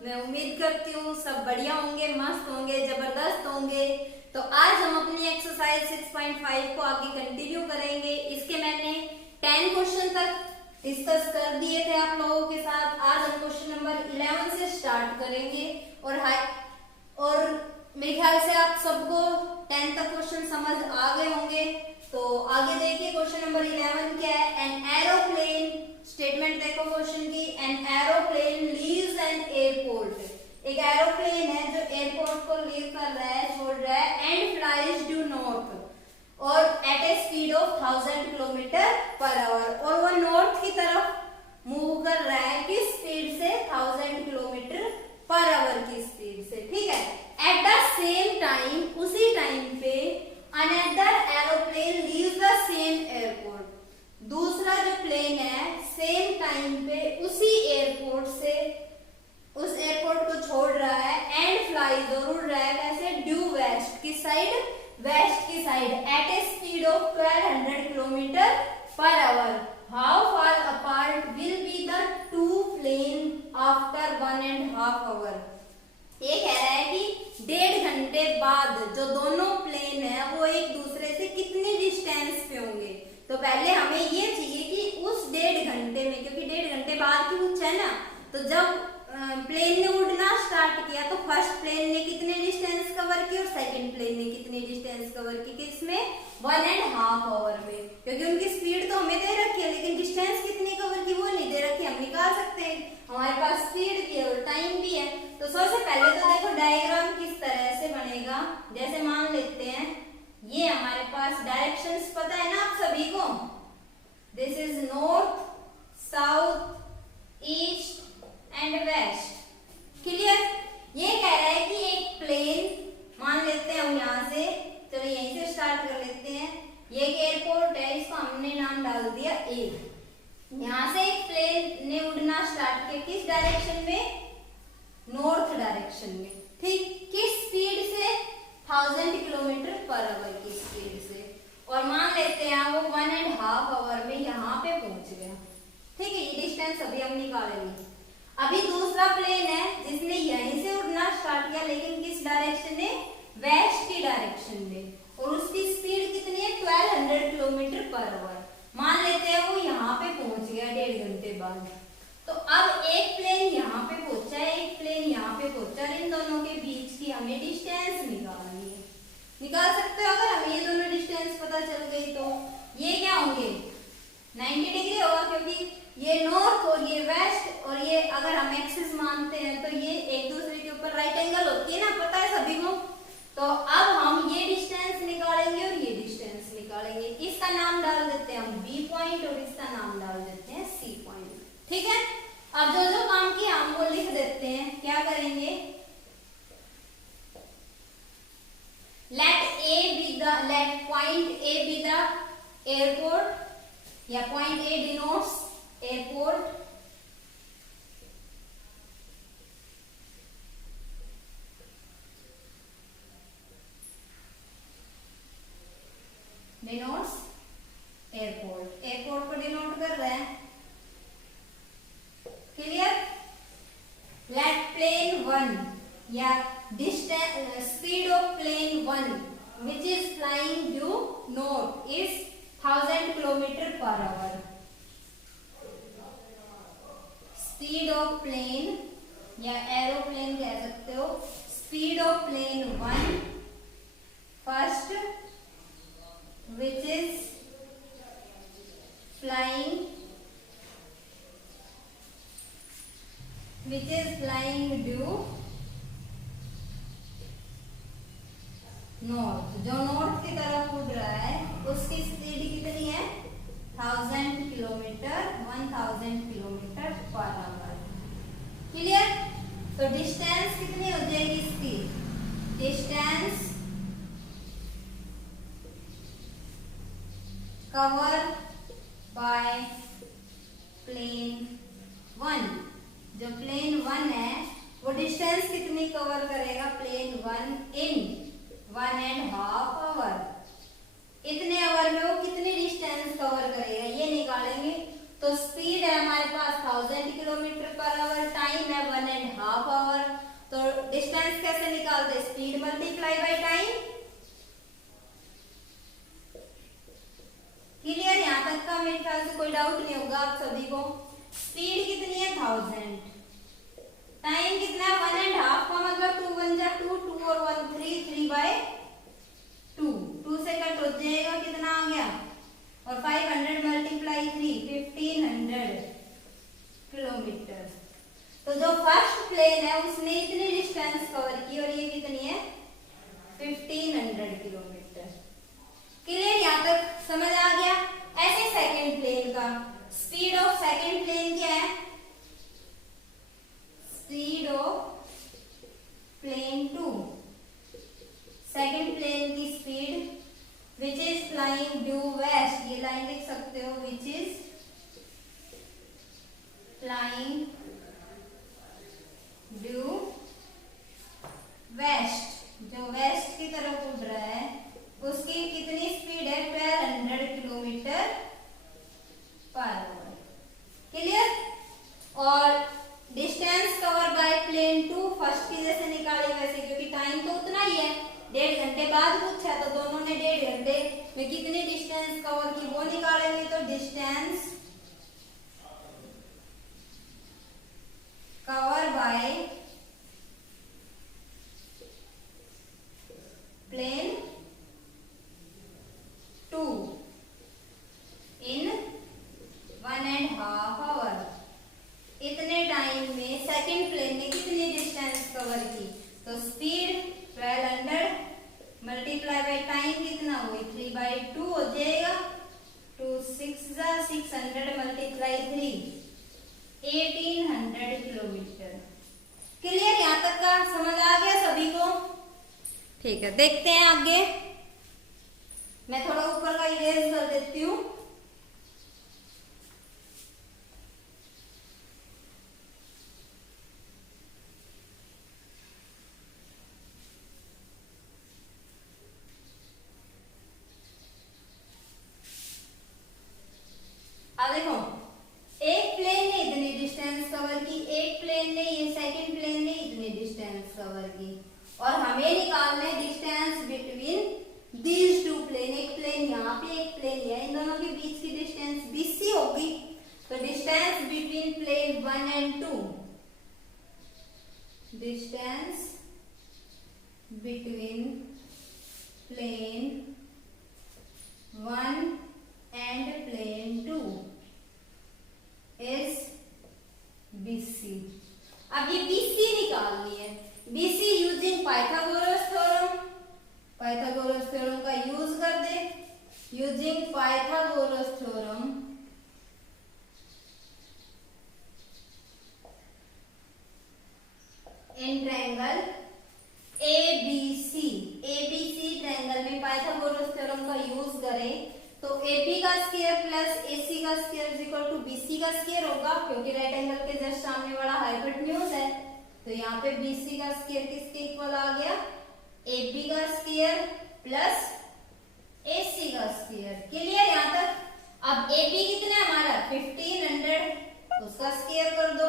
मैं उम्मीद करती हूँ सब बढ़िया होंगे, मस्त होंगे, जबरदस्त होंगे। तो आज हम अपनी एक्सरसाइज 6.5 को आगे कंटिन्यू करेंगे। इसके मैंने 10 क्वेश्चन तक डिस्कस कर दिए थे आप लोगों के साथ। आज हम क्वेश्चन नंबर 11 से स्टार्ट करेंगे और मेरे ख्याल से आप सबको 10 तक क्वेश्चन समझ आ गए होंगे। तो आगे देखिए क्वेश्चन नंबर 11 क्या है। एन एरोप्लेन, स्टेटमेंट देखो क्वेश्चन की। An aeroplane leaves an airport, एक एरोप्लेन है जो एयरपोर्ट को लीव कर रहा है, छोड़ रहा है। एंड फ्लाइज ड्यू नॉर्थ, और at a speed of 1000 kilometre per hour, और वो नॉर्थ की तरफ मूव कर रहा है किस स्पीड से, 1000 किलोमीटर पर आवर की स्पीड से। ठीक है। एट द सेम टाइम, उसी टाइम पे another aeroplane leaves the same airport, दूसरा जो प्लेन है सेम टाइम पे उसी एयरपोर्ट से उस एयरपोर्ट को छोड़ रहा है। एंड फ्लाइज, और उड़ रहा है कैसे, ड्यू वेस्ट, किस साइड, वेस्ट की side. At a speed of 1200 kilometre per hour. How far apart will be the two plane after 1.5 hour. ये कह रहा है कि 1.5 घंटे बाद जो दोनों प्लेन है वो एक दूसरे से कितनी डिस्टेंस पे होंगे। तो पहले हमें ये चाहिए कि उस 1.5 घंटे में, क्योंकि 1.5 घंटे बाद की पूछा है ना, तो जब प्लेन ने उड़ना स्टार्ट किया तो फर्स्ट प्लेन ने कितने डिस्टेंस कवर की और सेकंड प्लेन ने कितनी डिस्टेंस कवर की, किसमें, 1.5 आवर में। क्योंकि उनकी स्पीड तो हमें दे रखी है लेकिन डिस्टेंस कितनी कवर की वो नहीं दे रखी। हम निकाल सकते हैं, हमारे पास स्पीड भी है और टाइम भी है। तो सबसे पहले तो देखो डायग्राम किस तरह से बनेगा। जैसे मान लेते हैं ये हमारे पास डायरेक्शंस पता है ना आप सभी को। This is north, south, east and west. Clear. ये कह रहा है कि एक प्लेन मान लेते हैं हम यहाँ से, चलो यहीं से स्टार्ट कर लेते हैं। ये एक एयरपोर्ट है, इसको हमने नाम डाल दिया ए। यहाँ से एक प्लेन ने उड़ना स्टार्ट किया किस डायरेक्शन में, नॉर्थ डायरेक्शन में। ठीक, किस स्पीड से, 1000 किलोमीटर पर आवर की स्पीड से। और मान लेते हैं वो 1.5 आवर में यहाँ पे पहुंच गया। ठीक है, ये डिस्टेंस अभी हम निकालेंगे। अभी दूसरा प्लेन है जिसने यहीं से उड़ना स्टार्ट किया लेकिन किस डायरेक्शन में, वेस्ट की डायरेक्शन में, और उसकी स्पीड कितनी है, 1200 किलोमीटर पर आवर। मान लेते हैं वो यहाँ पे पहुंच गया 1.5 घंटे बाद। तो अब एक प्लेन यहाँ पे पहुंचा है, एक प्लेन यहाँ पे पहुंचा, इन दोनों के बीच की हमें डिस्टेंस निकालनी है। निकाल सकते हो अगर हमें ये दोनों डिस्टेंस पता चल गई तो। ये क्या होंगे, 90 डिग्री होगा क्योंकि ये नॉर्थ और ये वेस्ट, और ये अगर हम एक्सिस मानते हैं तो ये एक दूसरे के ऊपर राइट एंगल होती है ना, पता है सभी को। तो अब हम ये डिस्टेंस निकालेंगे और ये डिस्टेंस निकालेंगे। इसका नाम डाल देते हैं हम बी पॉइंट और इसका नाम डाल देते हैं सी पॉइंट। ठीक है। अब जो जो काम किया हम वो लिख देते हैं। क्या करेंगे, let point A be the airport, या point A denotes airport, denotes airport, airport को डिनोट कर रहे हैं। क्लियर। लेट प्लेन 1 या distance, speed of plane 1 which is flying due north is 1000 kilometre per hour. Speed of plane या aeroplane कह सकते हो, speed of plane 1 first which is flying due north, जो नॉर्थ की तरफ उड़ रहा है उसकी स्पीड कितनी है, 1000 kilometre, 1000 kilometre per hour. Clear. तो डिस्टेंस कितनी हो जाएगी इसकी, डिस्टेंस कवर बाय प्लेन 1, जो प्लेन 1 है वो डिस्टेंस कितनी कवर करेगा, प्लेन 1 इन 1.5 आवर। इतने आवर में वो कितनी डिस्टेंस कवर करेगा ये निकालेंगे। तो स्पीड है हमारे पास 1000 किलोमीटर पर आवर, टाइम है 1.5 आवर। तो डिस्टेंस कैसे निकालते, speed multiply by time. Clear, यहाँ तक का मेरे ख्याल से कोई डाउट नहीं होगा आप सभी को। स्पीड कितनी है 1000, टाइम कितना है 1.5 का मतलब 2 1 जा 2, 2 और 1 3, 3/2, 2 से कट हो जाएगा, कितना आ गया, और 500 मल्टीप्लाई 3, 1500 किलोमीटर। तो जो फर्स्ट प्लेन है उसने इतनी डिस्टेंस कवर की और ये कितनी है 1500 किलोमीटर। क्लियर, यहाँ तक समझ आ गया। ऐसे सेकंड प्लेन का स्पीड ऑफ सेकंड प्लेन क्या है, speed of plane 2, second plane की speed which is flying due west, ये लाइन लिख सकते हो, which is flying due west, जो वेस्ट की तरफ उड़ रहा है उसकी कितनी स्पीड है 1200 किलोमीटर पर आवर। क्लियर, और distance cover by plane 2 first की जैसे निकाले वैसे, क्योंकि टाइम तो उतना ही है, 1.5 घंटे बाद पूछा तो दोनों ने 1.5 घंटे में कितनी डिस्टेंस कवर की वो निकालेंगे। तो distance cover by plane 2 in 1.5 hour, इतने टाइम में सेकंड प्लेन ने कितनी डिस्टेंस कवर की। तो स्पीड 1200 मल्टीप्लाई बाय टाइम कितना हुई 3/2 हो जाएगा, 2 6 जा 600 मल्टीप्लाई 3, 1800 किलोमीटर। क्लियर, यहाँ तक का समझ आ गया सभी को। ठीक है, देखते हैं आगे। मैं थोड़ा ऊपर का इरेज कर देती हूँ। देखो, एक प्लेन ने इतनी डिस्टेंस कवर की, एक प्लेन ने, ये सेकंड प्लेन ने इतनी डिस्टेंस कवर की, और हमें निकालना है distance between these two plane. एक प्लेन यहाँ पे, एक प्लेन यहाँ, इन दोनों के बीच की डिस्टेंस BC होगी। तो distance between plane 1 and 2, distance between plane 1 and plane 2 is BC। अब ये BC निकालनी है, BC using Pythagoras theorem, Pythagoras theorem का यूज कर दे, using Pythagoras theorem in triangle ABC, ABC triangle में पाइथागोरस थ्योरम का यूज करें तो AB का स्क्वायर प्लस AC का square is equal to BC का स्क्वायर होगा, क्योंकि राइट एंगल के जस्ट सामने वाला हाइपोटेन्यूज है। तो यहाँ पे BC का स्क्वायर किसके इक्वल आ गया, AB का स्क्वायर प्लस AC का स्क्वायर। क्लियर यहाँ तक। अब AB कितना है हमारा 1500, उसका स्क्वायर कर दो,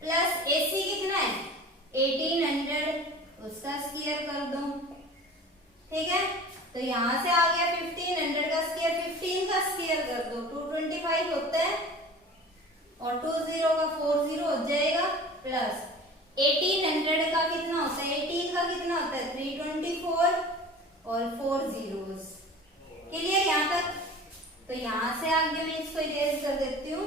प्लस AC कितना है 1800, उसका स्क्वायर कर दो। ठीक है, तो यहां से आ गया 1500 का स्क्वायर, 15 का स्क्वायर कर दो 225 होता है, और 20 का 40 हो जाएगा, प्लस 1800 का कितना होता है, 18 का कितना होता है 324 और 4 zeros। क्लियर यहाँ तक। तो यहां से आगे मैं इसको इरेज कर देती हूँ।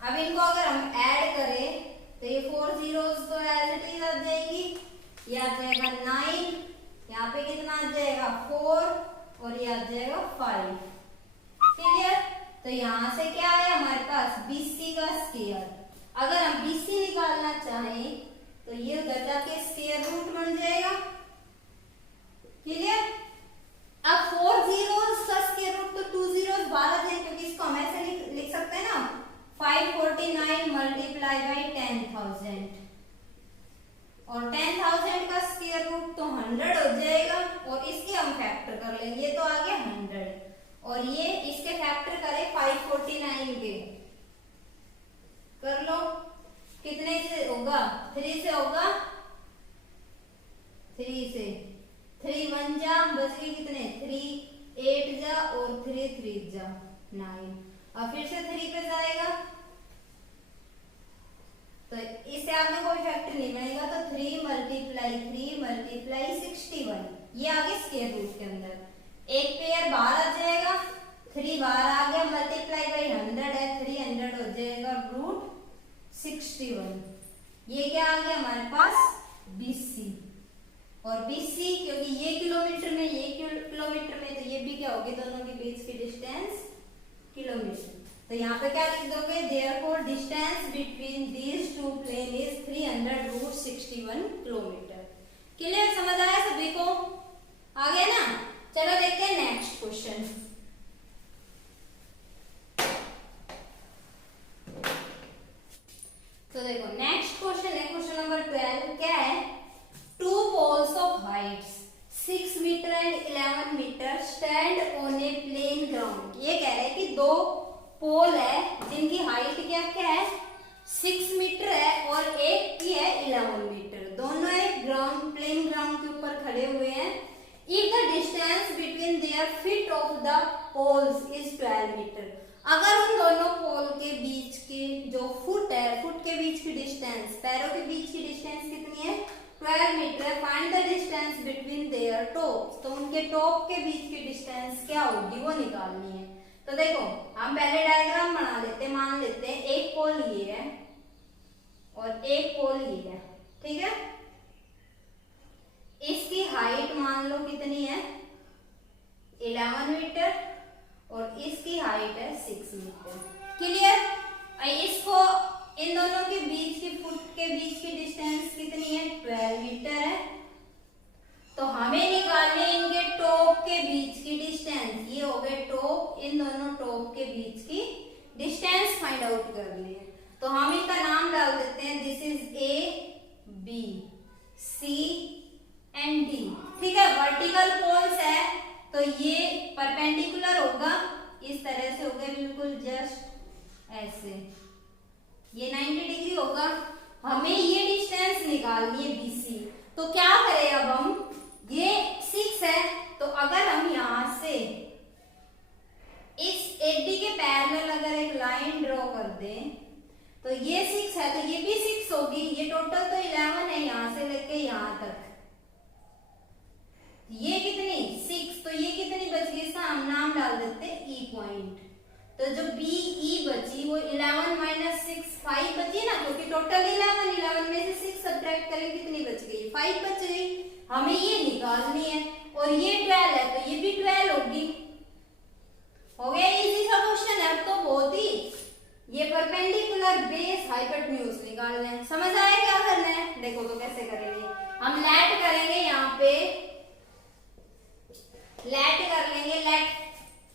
अब इनको अगर हम ऐड करें तो ये 4 zeros तो एज इट इज आ जाएगी, ये आ जाएगा 9, यहाँ पे कितना आ जाएगा 4 और ये आ जाएगा 5। क्लियर। तो यहाँ से क्या है हमारे पास BC का स्क्वायर। अगर हम BC निकालना चाहें तो ये उधर जाके स्क्वायर रूट बन जाएगा। क्लियर। अब 4 zeros का स्क्वायर रूट तो 2 zeros 12 जाए, क्योंकि इसको हम ऐसे लिख सकते हैं ना 549 मल्टीप्लाई बाई 10,000, और 10,000 का स्क्वायर रूट तो 100 हो जाएगा, और इसके हम फैक्टर कर लेंगे, ये तो आ गया 100, और ये इसके फैक्टर करें 549 3 जा 9, अब फिर से 3 पे जाएगा तो इससे आगे कोई फैक्टर नहीं बनेगा, तो 3 मल्टीप्लाई 61, ये आगे स्क्वायर रूट के अंदर, एक पेयर बाहर आ जाएगा, 3 बाहर आ गया, मल्टीप्लाई बाई 100 है, 300 हो जाएगा रूट 61, ये क्या आ गया हमारे पास BC, और BC क्योंकि ये किलोमीटर में ये किलोमीटर में, तो ये भी क्या होगी, दोनों के बीच की डिस्टेंस किलोमीटर, तो यहाँ पे क्या लिख दोगे, therefore distance between these two plane is 300 root 61 kilometre. Clear, समझ आया सभी को, आ गया ना। चलो देखते हैं नेक्स्ट क्वेश्चन। तो देखो नेक्स्ट क्वेश्चन है, क्वेश्चन नंबर 12, क्या है, two poles of heights 6 metre and 11 metre stand on a plane ground. ये कह रहे हैं कि दो पोल है जिनकी हाइट क्या क्या है 6 मीटर है और एक की है 11 मीटर, दोनों एक ग्राउंड प्लेन ग्राउंड के ऊपर खड़े हुए हैं। If the distance between their feet of the poles is 12 metre, अगर उन दोनों पोल के बीच की जो फुट है, फुट के बीच की डिस्टेंस, पैरों के बीच की डिस्टेंस कितनी है 12 metre, find the distance between their tops, तो उनके टॉप के बीच की डिस्टेंस क्या होगी वो निकालनी है। तो देखो हम पहले डायग्राम बना लेते, मान लेते हैं एक पोल ये है और एक पोल ये है, ठीक है, इसकी हाइट मान लो कितनी है 11 मीटर और इसकी हाइट है 6 मीटर। क्लियर, इसको इन दोनों के बीच की फुट के बीच की डिस्टेंस कितनी है 12 मीटर है, तो हमें निकालने इनके टॉप के बीच की डिस्टेंस, ये हो गए टॉप, इन दोनों टॉप के बीच की डिस्टेंस फाइंड आउट करनी है। तो हम इनका नाम डाल देते हैं, this is A B C and D, ठीक है। वर्टिकल पोल्स है तो ये परपेंडिकुलर होगा, इस तरह से होगा बिल्कुल जस्ट ऐसे, ये 90 डिग्री होगा, हमें ये डिस्टेंस निकालनी है BC। तो क्या करें अब हम, ये 6 है तो अगर हम यहां से इस AD के पैरेलल अगर एक लाइन ड्रॉ कर दें तो ये 6 है तो ये भी 6 होगी, ये टोटल तो 11 है यहां से लेके यहां तक, ये कितनी 6, तो ये कितनी बच गई, इसका हम नाम डाल देते हैं E पॉइंट। तो जो BE बची वो 11 माइनस 6 5 बची ना, क्योंकि टोटल 11 में से 6 सब्ट्रैक्ट करें कितनी बच गई 5 बच गई, हमें ये निकालनी है, और ये 12 है तो ये भी 12 होगी। हो गया इजी सा क्वेश्चन है। अब तो बहुत ही ये परपेंडिकुलर बेस हाइपोटेन्यूज निकालना है, समझ आया क्या करना है। देखो तो कैसे करेंगे, हम लेट करेंगे, यहाँ पे लेट कर लेंगे, लेट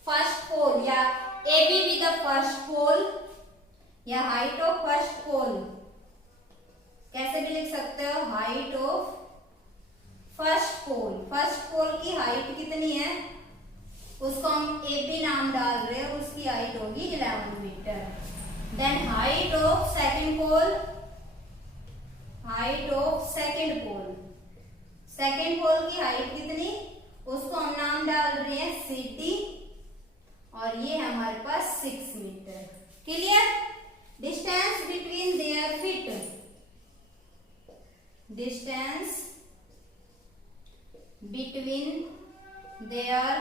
फर्स्ट पोल या AB be the first pole या हाइट ऑफ फर्स्ट पोल, कैसे भी लिख सकते हो, height of first pole, first pole की हाइट कितनी है उसको हम AB नाम डाल रहे हैं, उसकी हाइट होगी 11 metre. Then height of second pole, height of second pole, second pole की हाइट कितनी, उसको हम नाम डाल रहे हैं CD, और ये है हमारे पास 6 metre. Clear, distance between their feet, distance between their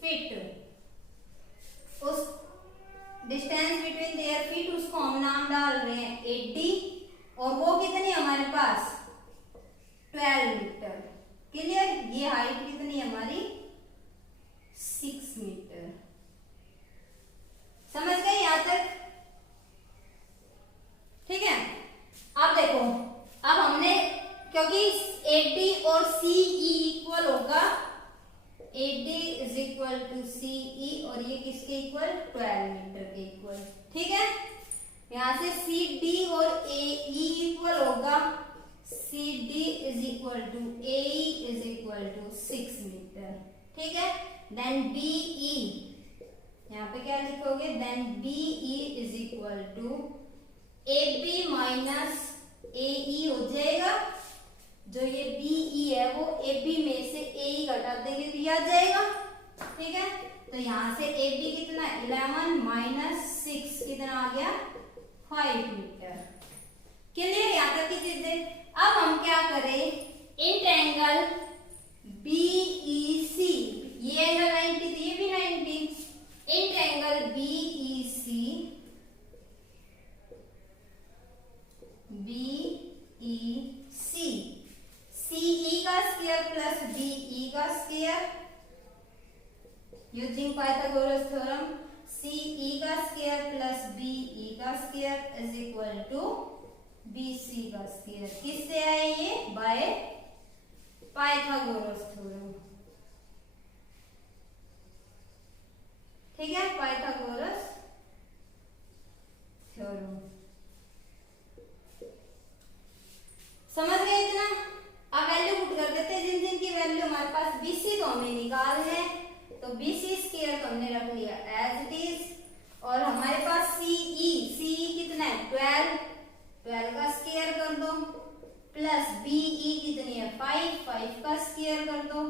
feet, उस डिस्टेंस बिटवीन देयर फीट उसको हम नाम डाल रहे हैं 80, और वो कितनी हमारे पास 12 मीटर। क्लियर, ये हाइट कितनी है हमारी 6 मीटर। समझ गए यहां तक, ठीक है। अब देखो, अब हमने क्योंकि AD और CE इक्वल होगा, AD is equal to CE, और ये किसके इक्वल 12 मीटर के इक्वल, ठीक है। यहां से CD और AE इक्वल होगा, CD is equal to AE is equal to 6 metre, ठीक है। देन BE, यहाँ पे क्या लिखोगे, then BE is equal to AB minus AE हो जाएगा, जो ये BE है वो AB में से AE घटा देंगे तो ये आ जाएगा ठीक है, तो यहाँ से ए बी कितना 11 माइनस 6 कितना आ गया 5 मीटर। क्लियर, यहाँ तक की चीजें। अब हम क्या करें, इन ट्रायंगल BEC, ये एंगल 90 तो ये भी 90, इन ट्रायंगल BEC CE का स्क्वायर प्लस BE का square using Pythagoras theorem, CE का स्क्वायर प्लस BE का square is equal to BC का स्क्वायर। किससे आए ये, बाय पाइथागोरस थ्योरम। ठीक है, पाइथागोरस थ्योरम। समझ गए इतना। अब वैल्यू पुट कर देते हैं, जिन जिन की वैल्यू हमारे पास BC तो हमें निकाल है, तो BC स्क्वायर तो हमने रख लिया एज इट इज, और हमारे पास CE कितना है 12 का स्क्वायर कर दो, प्लस BE कितनी है 5 का स्क्वायर कर दो,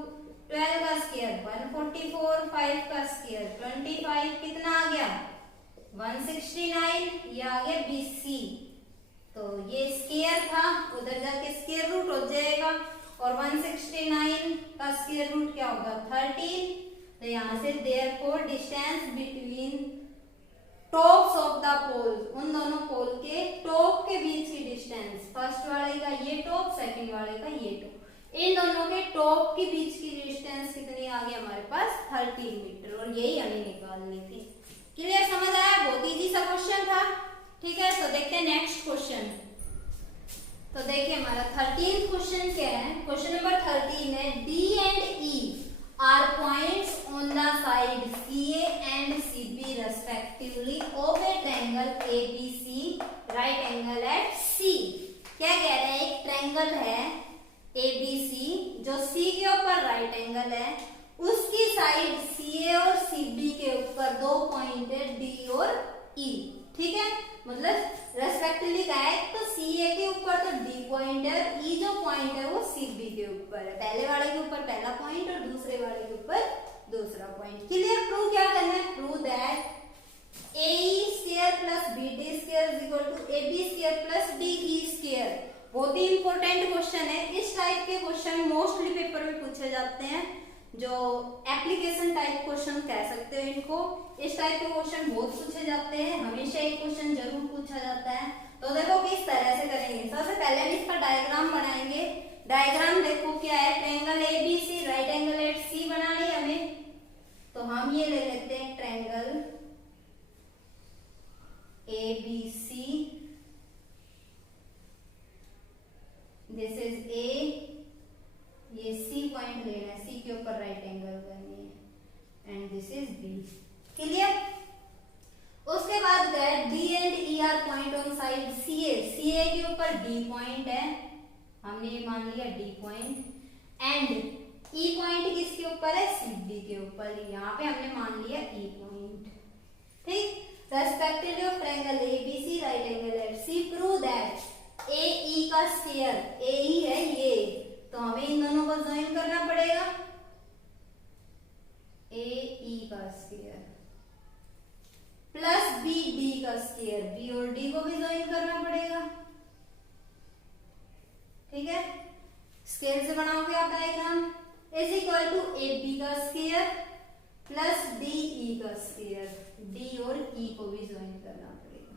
12 का स्क्वायर 144, 5 का स्क्वायर 25, कितना आ गया 169, ये आ गया BC। तो ये स्क्वायर था, उधर जाके स्क्वायर रूट हो जाएगा, और 169 का स्क्वायर रूट क्या होगा 13। तो यहाँ से therefore distance between tops of the pole, उन दोनों पोल के टॉप के बीच की डिस्टेंस, फर्स्ट वाले का ये टॉप, सेकंड वाले का ये टॉप, इन दोनों के टॉप के बीच की डिस्टेंस कितनी आ गई हमारे पास 13 मीटर, और यही हमें निकालनी थी। क्लियर, समझ आया, बहुत इजी सा क्वेश्चन था। ठीक है, तो देखते हैं नेक्स्ट क्वेश्चन। तो देखिए हमारा 13th क्वेश्चन क्या है, क्वेश्चन नंबर 13 है D and E are points on the side CA and CB respectively of a triangle ABC right angle at C। क्या कह रहे हैं, एक ट्रायंगल है ABC जो C के ऊपर राइट एंगल है, उसकी साइड CA और CB के ऊपर दो पॉइंट है D और E। ठीक है, मतलब रेस्पेक्टिवली क्या है, तो CA के ऊपर तो D पॉइंट है, और E जो पॉइंट है वो CB के ऊपर है, पहले वाले के ऊपर पहला पॉइंट और दूसरे वाले के ऊपर दूसरा पॉइंट। क्लियर, प्रूव क्या करना है, prove that AE square plus BD square is equal to AB square plus DE square. बहुत ही इंपॉर्टेंट क्वेश्चन है, इस टाइप के क्वेश्चन मोस्टली पेपर में पूछे जाते हैं, जो एप्लीकेशन टाइप क्वेश्चन कह सकते हो इनको। इस टाइप के क्वेश्चन बहुत पूछे जाते हैं, हमेशा एक क्वेश्चन जरूर पूछा जाता है। तो देखो किस तरह से करेंगे, सबसे पहले हम इसका डायग्राम बनाएंगे। डायग्राम देखो क्या है, triangle ABC right angle at C बनानी है हमें, तो हम ये ले लेते हैं triangle ABC, this is A, ये C पॉइंट लेना है, C के ऊपर राइट एंगल करनी है, and this is B। Clear, उसके बाद गए D and E are point on side CA, CA के ऊपर D पॉइंट है, हमने ये मान लिया D point, and E point किसके ऊपर है, CB के ऊपर, यहाँ पे हमने मान लिया E पॉइंट। ठीक, respectively of triangle ABC right angle at C, prove that AE का स्क्वायर, AE है ये, तो हमें इन दोनों को ज्वाइन करना पड़ेगा, AE का स्क्वायर प्लस BD का स्क्वायर, B और D को भी ज्वाइन करना पड़ेगा। ठीक है, स्केल से बनाओगे आप diagram, is equal to AB का स्क्वायर प्लस DE का स्क्वायर, D और E को भी ज्वाइन करना पड़ेगा,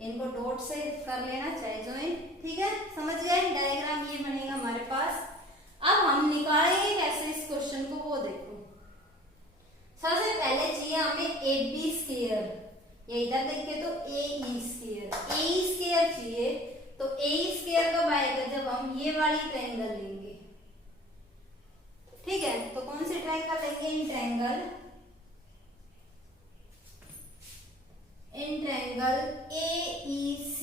इनको डॉट से कर लेना चाहे ज्वाइन। ठीक है, समझ गए, डायग्राम ये बनेगा हमारे पास। अब हम निकालेंगे कैसे इस क्वेश्चन को, वो देखो। सबसे पहले चाहिए हमें AB स्क्वायर, ये इधर देखिए तो AE स्क्वायर, AE स्क्वायर चाहिए, तो AE स्क्वायर कब आएगा, जब हम ये वाली ट्रायंगल लेंगे। ठीक है, तो कौन सी ट्रायंगल लेंगे, in triangle AEC,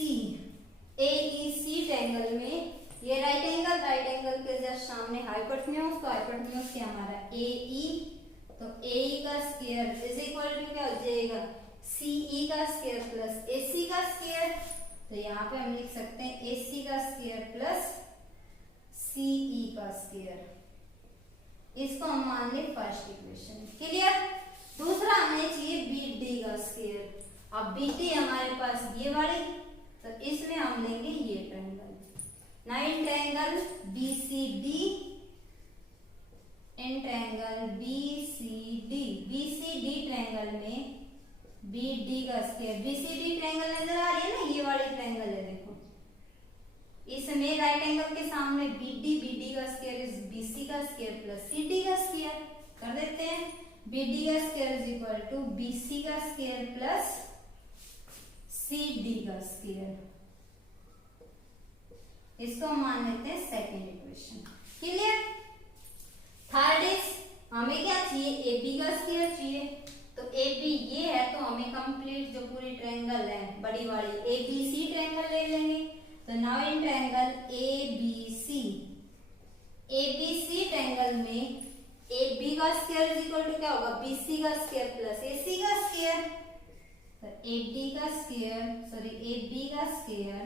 AEC triangle में ये राइट एंगल के जस्ट सामने हाइपोटेन्यूज, तो हाइपोटेन्यूज क्या हमारा AE, तो AE का स्क्वायर इज इक्वल टू क्या हो जाएगा CE का स्क्वायर प्लस AC का स्क्वायर, तो यहाँ पे हम लिख सकते हैं AC का स्क्वायर प्लस CE का स्क्वायर इसको हम मान ले फर्स्ट इक्वेशन। क्लियर। दूसरा हमें चाहिए बी डी का स्क्वायर। अब बी डी हमारे पास ये वाली, तो इसमें हम लेंगे ये ट्रायंगल। ना in triangle B C D, in triangle B C D triangle में बी डी का square. B C D triangle नजर आ रही है ना, ये वाली ट्रायंगल है देखो, इसमें राइट एंगल के सामने बी डी का स्क्वायर इज बी सी का स्क्वायर प्लस सी डी का स्क्वायर। कर देते हैं, बी डी का square is equal to B C का स्क्वायर प्लस सी डी का स्क्वायर। इसको हम मान लेते हैं second equation. Clear. Third is हमें क्या चाहिए, ए बी का स्क्वायर चाहिए। तो ए बी ये है, तो हमें कंप्लीट जो पूरी ट्रायंगल है बड़ी वाली ए बी सी ट्रायंगल ले लेंगे। तो now in triangle A B C triangle में ए बी का स्क्वायर इज इक्वल टू क्या होगा, बी सी का स्क्वायर प्लस ए सी का स्क्वायर। तो ए बी का स्क्वायर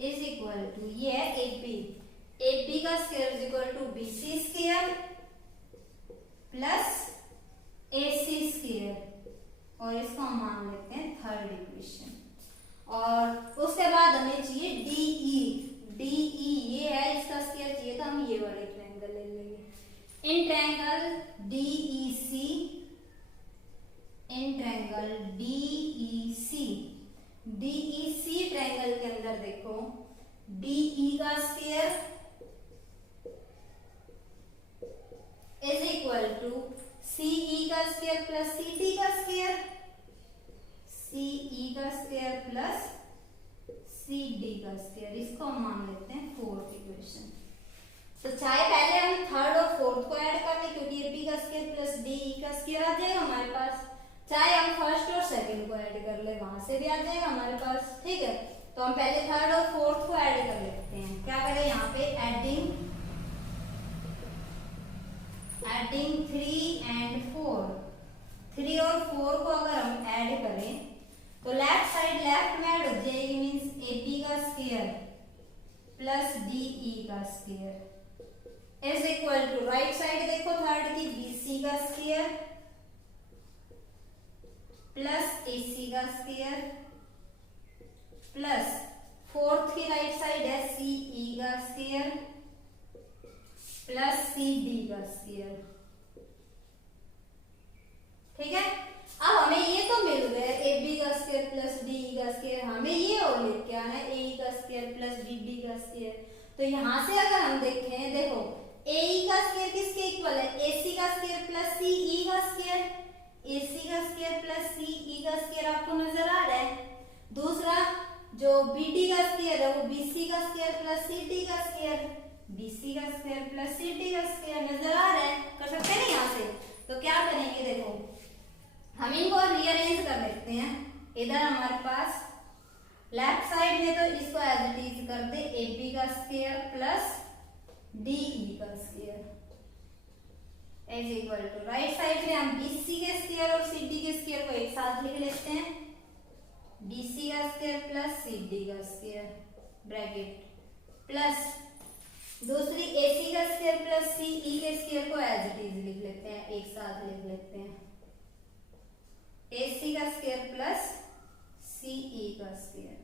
इज इक्वल टू ये है ए बी का square is equal to B C square plus A C square, और इसको हम मान लेते हैं थर्ड इक्वेशन। और उसके बाद हमें चाहिए डी ई ये है, इसका स्क्वायर चाहिए, तो हम ये वाले ट्रायंगल ले लेंगे। In triangle D E C triangle के अंदर देखो डी ई का square is equal to C E का स्क्वायर प्लस सी डी का स्क्वायर, प्लस सी डी का स्क्वायर। इसको हम मान लेते हैं फोर्थ इक्वेशन। तो चाहे पहले हम थर्ड और फोर्थ को ऐड कर लें, क्योंकि ए बी का स्क्वायर प्लस डी ई का स्क्वायर आ जाएगा हमारे पास, चाहे हम फर्स्ट और सेकंड को ऐड कर ले, वहां से भी आ जाएगा हमारे पास। ठीक है, तो हम पहले थर्ड और फोर्थ को ऐड कर लेते हैं। क्या करें, यहाँ पे एडिंग 3 and 4, 3 और 4 को अगर हम ऐड करें तो लेफ्ट साइड लेफ्ट में ऐड हो जाएगी, मींस ए बी का स्क्वायर प्लस डी ई का square is equal to right side देखो थर्ड की बी सी का स्क्वायर प्लस ए सी का स्क्वायर प्लस फोर्थ की राइट साइड है सी ई का स्क्वायर प्लस सी डी का स्क्वायर। ठीक है, अब हमें ये तो मिल गया ए बी का स्क्वायर प्लस डी ई का स्क्वायर, हमें ये और लेके आना है ए ई का स्क्वायर प्लस डी डी का स्क्वायर। तो यहां से अगर हम देखें, देखो ए ई का स्क्वायर किसके इक्वल है, ए सी का स्क्वायर प्लस सी ई का स्क्वायर, ए सी का स्क्वायर प्लस सी ई का स्क्वायर आपको नजर आ रहा है। दूसरा जो बी डी का स्क्वायर है वो बी सी का स्क्वायर प्लस सी डी का स्क्वायर, बी सी का स्क्वायर प्लस सी डी का स्क्वायर नजर आ रहा है। कर सकते हैं ना यहाँ से। तो क्या करेंगे, देखो हम इनको रीअरेंज कर लेते हैं। इधर हमारे पास लेफ्ट साइड में तो इसको एज इट इज कर दे ए बी का स्क्वायर प्लस डी ई का square is equal to right side में हम बी सी के स्क्वायर और सी डी के स्क्वायर को एक साथ लिख लेते हैं, बी सी का स्क्वायर प्लस सी डी का स्क्वायर ब्रैकेट प्लस दूसरी ए सी का स्क्वायर प्लस सी ई के स्क्वायर को एज इट इज लिख लेते हैं, एक साथ लिख लेते हैं, ए सी का स्क्वायर प्लस सी ई का स्क्वायर।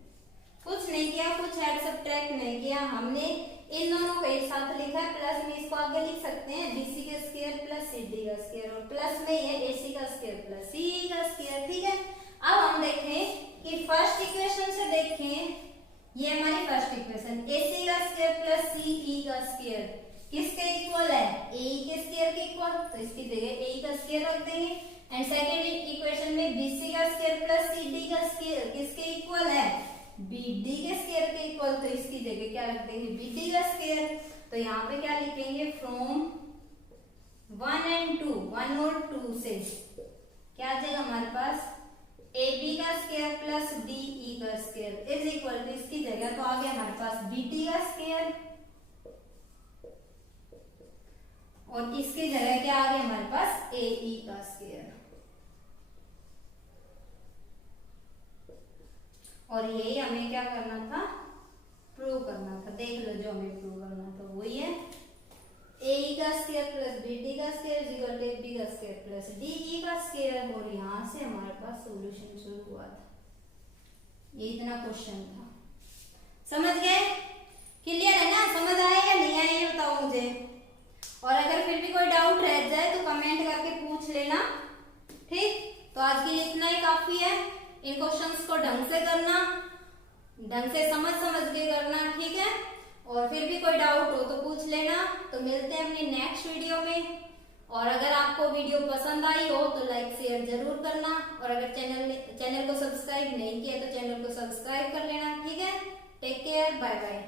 कुछ नहीं किया, कुछ ऐड सब्ट्रैक्ट नहीं किया, हमने इन दोनों को एक साथ लिखा है। प्लस में इसको आगे लिख सकते हैं बी सी का स्क्वायर प्लस सी डी का स्क्वायर, और प्लस में ये ए सी का स्क्वायर प्लस सी ई का स्क्वायर। ठीक है, अब हम देखें कि फर्स्ट इक्वेशन से देखें, ये हमारी फर्स्ट इक्वेशन ए सी का स्क्वायर प्लस सी ई का स्क्वायर किसके इक्वल है, ए ई के स्क्वायर के इक्वल, तो इसकी जगह ए ई का स्क्वायर रख देंगे। एंड सेकेंड इक्वेशन में बी सी का स्क्वायर प्लस सी डी का स्क्वायर किसके इक्वल है, बी डी के स्क्वायर के इक्वल, तो इसकी जगह क्या रख देंगे, बी डी का स्क्वायर। तो यहाँ पे क्या लिखेंगे, फ्रॉम 1 and 2, 1 और 2 से क्या आ जाएगा हमारे पास, ए बी का स्क्वायर प्लस डी ई का स्क्वायर इज इक्वल टू इसकी जगह तो आ गया हमारे पास बी डी का स्क्वायर, और इसकी जगह क्या आ गया हमारे पास, ए ई का स्क्वायर। और यही हमें क्या करना था, प्रूव करना था। देख लो जो हमें प्रूव करना था वही है, ए ई का square plus plus B T का square is equal to B का स्क्वायर प्लस डी ई का स्क्वायर, और यहाँ से हमारे पास सॉल्यूशन शुरू हुआ था। ये इतना क्वेश्चन था, समझ गए? क्लियर है ना? समझ आए या नहीं आए ये बताओ मुझे। और अगर फिर भी कोई डाउट रह जाए तो कमेंट करके पूछ लेना, ठीक? तो आज के लिए इतना ही काफी है। इन क्वेश्चंस को ढंग से करना, ढंग से समझ के करना, ठीक है? और फिर भी कोई डाउट हो तो पूछ लेना। तो मिलते हैं अपनी नेक्स्ट वीडियो में। और अगर आपको वीडियो पसंद आई हो तो लाइक शेयर जरूर करना, और अगर चैनल को सब्सक्राइब नहीं किया तो चैनल को सब्सक्राइब कर लेना, ठीक है? Take care, bye bye.